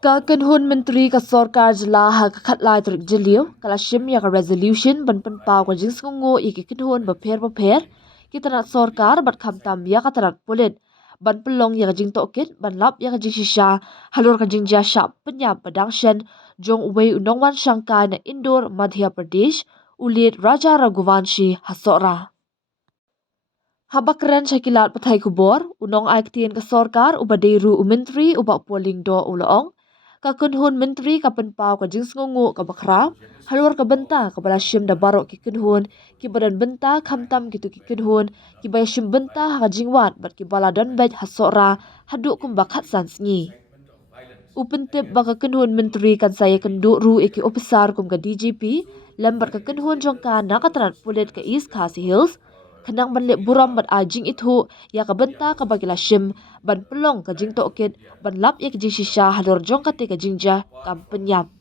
Ka kynhun menteri ka Sorkar jela ha ka khatlai trik jeliu kala shim ya ka resolution ban pan pau ka jing ngungu i ki kynhun ba pher ki tanat Sorkar bat kham tam ya ka tanat pulit ban pelong ya ka jing to kit ban lap ya ka jing shisha halor ka jingjia shah pyniap padang shen jong wei unong wan shangkai na Indore Madhya Pradesh ulit Raja Raghuvanshi ha Sohra. Habakren Syllad pathai kubor unong aiktien ka Sorkar ubadeiru menteri ubak poling do uloong ka kynhun menteri ka penpau ka jing ngungu ka bakra halor ka benta ka bala shim da barok ki kynhun ki badan benta khamtam gitu ki kynhun ki bay shim benta ha jingwat bat ki bala don bej ha Sohra hadu kum bakhat san sngi upentip baka kynhun menteri kan saya kendu ru iki officer kum ka DGP lembat ka kynhun jongka na ka tanat pulit ka East Khasi Hills khanang ban le burom bat ajing ithu ya ka benta ka bagila shim ban pelong ka jing to kit ban lap ya ka jing shisha halor jong ka te ka jingjia kam pyniap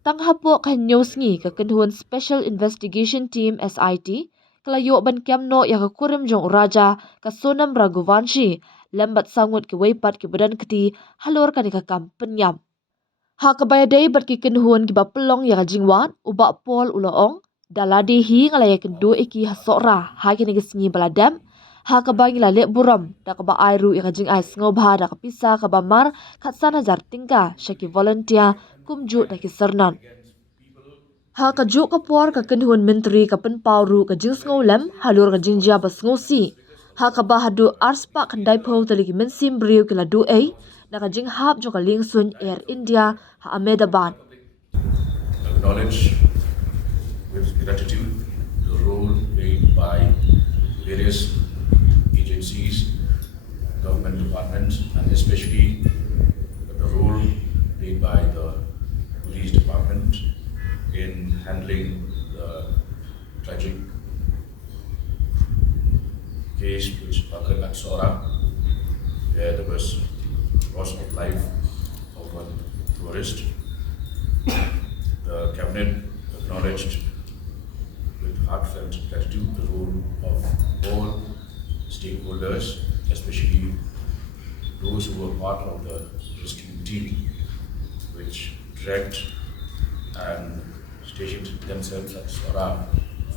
tang hapo ka news ngi ka kynhun Special Investigation Team SIT kalayo ban kyam no ya ka kurim jong raja ka sonam Raghuvanshi lembat sangut ki weipat ki badan kati halor ka ni ka kam pyniap ha ka bayadei bat ki kynhun ki ba pelong ya ka jingwan uba pol uloong daladi hi ngalaya kendu iki ha Sohra ha kini gesngi baladam ha ka bangi la le burom da ka ba airu i ka jing ai sngoba da ka pisa ka ba mar khatsana jar tingka shaki volunteer kumju da ki sernan ha ka ju ka por ka kynhun menteri ka pen pawru ka jing sngo lem halur ka jingjia ba sngo si ha ka ba hadu arspa khandai pho tali ki men sim briu ki la du ei da ka jing hap jo ka ling sun Air India ha Ahmedabad acknowledge with gratitude the role played by various agencies, government departments, and especially the role played by the police department in handling the tragic case which occurred at Sohra, where there was loss of life of one tourist. The cabinet acknowledged with heartfelt gratitude the role of all stakeholders, especially those who were part of the rescue team, which trekked and stationed themselves at Sohra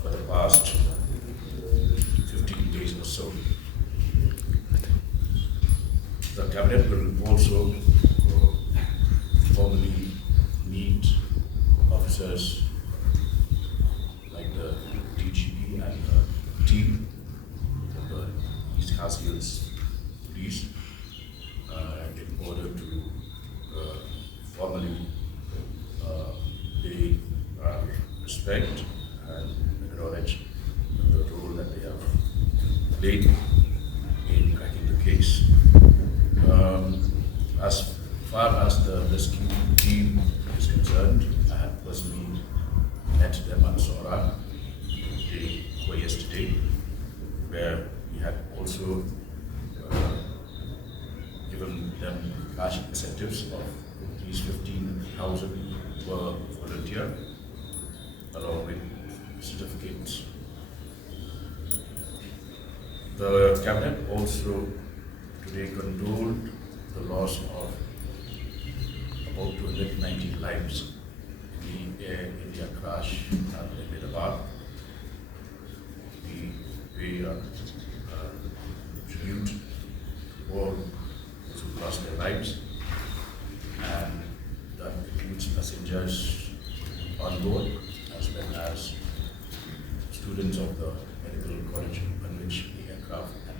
for the past 15 days or so. The cabinet will also formally meet officers like the DGP and the team of the East Khasi Hills police in order to formally pay respect and acknowledge the role that they have played in cracking the case. As far as the rescue team is concerned, I had personally met them at Sohra yesterday, where we had also given them cash incentives of rupees 15,000 per volunteer, along with certificates. The cabinet also today condoled the loss of about 290 lives in the Air India crash at Ahmedabad. We pay tribute to all those who lost their lives, and that includes passengers on board as well as students of the medical college on which the aircraft had